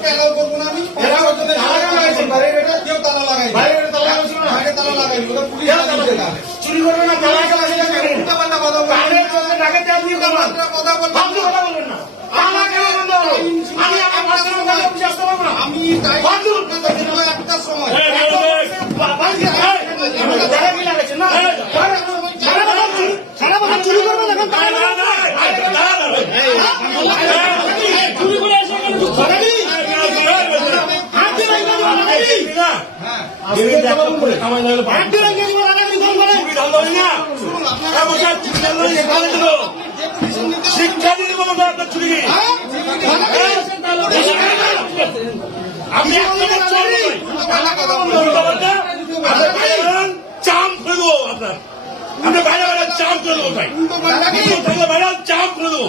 কাউকে অ্যালাউ করবো না আমি। কেউ তালা লাগাই চুরি করবে না, উল্টাপাল্টা কথা বলবেন না। আমি একটা সময় চুরি করবে দেখেন শিক্ষা দিতে বলবো আপনার চুরি আমি চাম করে দেবো আপনার আপনি বাইরে বাইরে চাম করে দেবো তাই থাকলে বাইরে চাম করে দেবো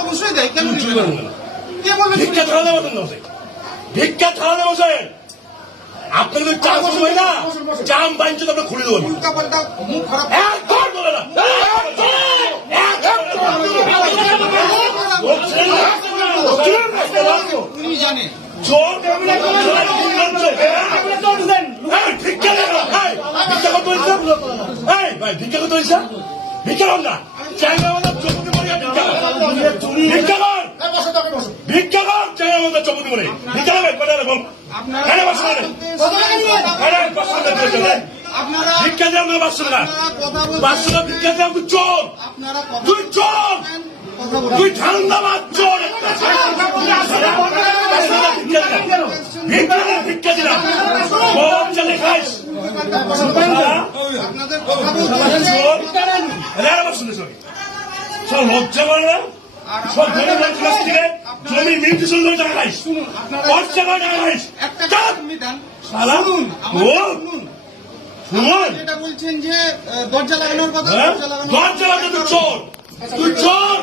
অবশ্যই দেয়। কেন ভিক্ষা ছাড়ালে বসেন না, ভিক্ষা ছাড়ালে বসেন। আপনি যদি চাম হয় না, চাম বাঞ্চিত আপনি খুলে দেবেন। উল্টাপাল্টা মুখ খারাপ একদম বলে না, তুমি জানেন চোর ভিক্ষা ভিক্ষা কত হয়েছে? ভিক্ষা কত হয়েছে? ভিক্ষা কর না, চাইলে আমাদের চোখে মরে ভিক্ষা ভিক্ষা কর, ভিক্ষা কর, চাইলে আমাদের চোখে মরে ভিক্ষা দেবে কথা দেখুন। ভিক্ষা দেওয়া না 500 টাকা, 500 টাকা ভিক্ষা দেওয়া তুই চোর, তুই চোর, তুই ঠান্ডাবাদ চোর। ভিক্ষা দিলাম চলে খাইস সব লজ্জা করে না, সব ধরে কাছ থেকে জমি মিলতে সুন্দর টাকা খাইস, 5 টাকা টাকা খাইস। যেটা বলছেন যে দরজা লাগানোর কথা, দরজা লাগানো তুই চোর, তুই চোর।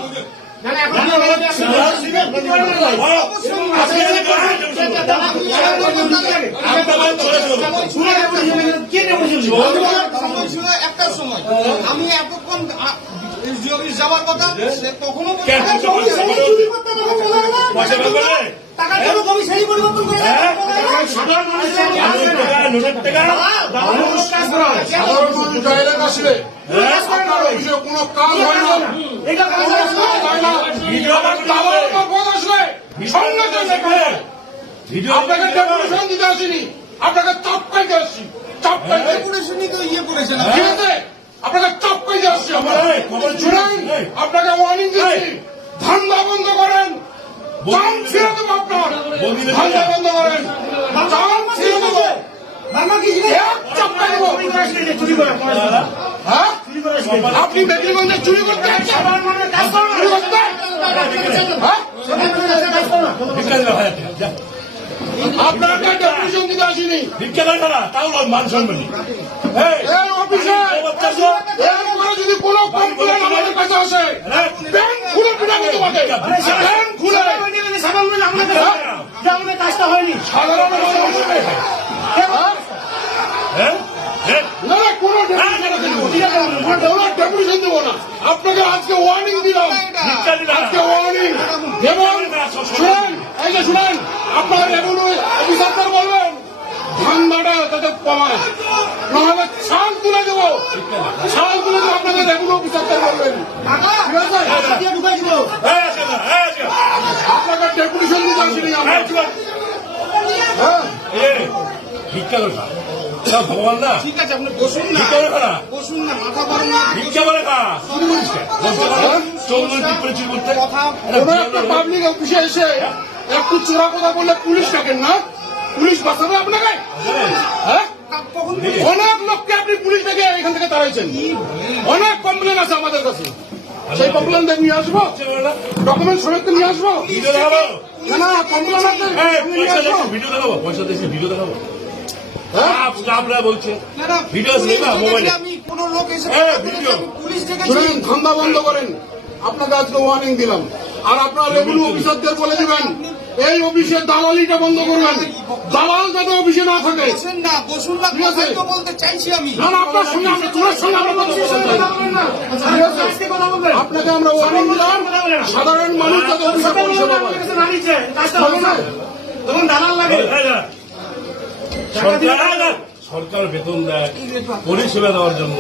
একটা সময় আমি এতক্ষণ যাওয়ার কথা কখনো কোনো কাজ হয় না, আপনাকে ডেপুটেশন দিতে আসিনি, আপনাকে চাপ পাইতে আসছি, চাপ পাইতে ইয়ে করেছেন ঠিক আছে, আপনাকে চাপ পাইতে আসছি। শুনেন, আপনাকে ওয়ার্নিং দিচ্ছি, ধান্দা বন্ধ করেন, চাম ছেড়ে দেবো আপনার, ধান্দা বন্ধ করেন, চাম ছেড়ে দেবো, এক চাপ্পা দেবো। হ্যাঁ, আপনি মেদিনীগঞ্জে চুরি করতে চুরি করতে আপনাকে ডেপুটেশন দিতে আসিনি, ভিক্ষা দেয় না, তাও মান সম্মানী যদি কোনো কমপ্লেন আমাদের কাছে আসে ব্যাংক খুলে পিটাবো তোমাকে, ব্যাংক খুলে। কাজটা হয়নি সাধারণ ডেপুটেশন দেবো না, আপনাকে আজকে ওয়ার্নিং দিলাম, আজকে ওয়ার্নিং। এবং শুনেন, এই যে শুনেন, আপনার রেভিনিউ অফিসারদের বলবেন ধান্দাটা যাতে কমায়, নাহলে ছাল তুলে দেবো, ছাল তুলে দেবো, আপনাদের রেভিনিউ অফিসারদের বলবেন, আপনাকে ডেপুটেশন দিতে আসিনি আমরা। ভিক্ষা করে খা, ভগবান না, ঠিক আছে আপনি বসুন না, ভিক্ষা করে খা, বসুন না, মাথা গরম না, ভিক্ষা করে খা, চৌধুরী ঠিক করে চুরি করতে। কোনো একটা পাবলিক অফিসে এসে একটু চোরা কথা বললে পুলিশ ডাকেন না, পুলিশ বাঁচাবে আপনাকে? হ্যাঁ, অনেক লোককে আপনি পুলিশ ডেকে এখান থেকে তাড়াইছেন, অনেক কমপ্লেন আছে আমাদের কাছে। সেই কমপ্লেন নিয়ে আসবো, ডকুমেন্ট সমেত নিয়ে আসবো। ভিডিও দেখাবো, না না কমপ্লেন নিয়ে পয়সা আসবো। দেখছি ভিডিও দেখাবো, পয়সা দেখছি ভিডিও দেখাবো। হ্যাঁ? আপনারা বলছে না, না, ভিডিও পুলিশ নেই না ডেকেছি মোবাইলে। আমি, কোনো লোক এসে হ্যাঁ, কথা বলেছে, ভিডিও। আমি পুলিশ ডেকেছি। শুনুন, ধান্দা বন্ধ করেন। আপনাকে আজকে ওয়ার্নিং দিলাম। আর আপনার রেভিনিউ অফিসারদের বলে দিবেন এই অফিসের দালালিটা বন্ধ করবেন। দালাল যাতে অফিসে না থাকে। বসেন না, বসুন না, ঠিক আছে। কথাই তো বলতে চাইছি আমি। না না আপনার সঙ্গে আমরা তোমার সঙ্গে আমরা কথা বলতে চাই। ঠিক আছে? আপনাকে আমরা ওয়ার্নিং দিলাম, সাধারণ মানুষ যাতে অফিসে পরিষেবা পায়। বলো না? সরকার বেতন দেয় পরিষেবা দেওয়ার জন্য,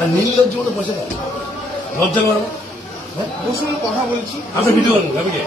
আর নির্লজ্জ মতো পয়সা দেয়। লজ্জা করে না? বসুন, কথা বলছি। আপনি ভিডিও করেন, আমি কে?